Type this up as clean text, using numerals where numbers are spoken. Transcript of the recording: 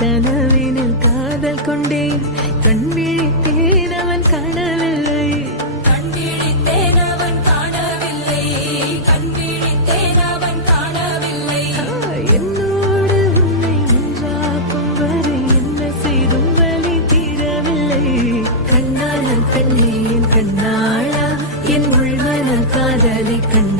கனவினில் காதல் கொண்டேன் கண் விழித்தேன் அவன் காணவில்லை என்னோடு உன்னை ஒன்றாக்கும் வரை என்ன செய்தும் வலி தீரவில்லை கண்ணாளன் பெண்ணே என் கண்ணாளா என் உள்மன காதலை கண்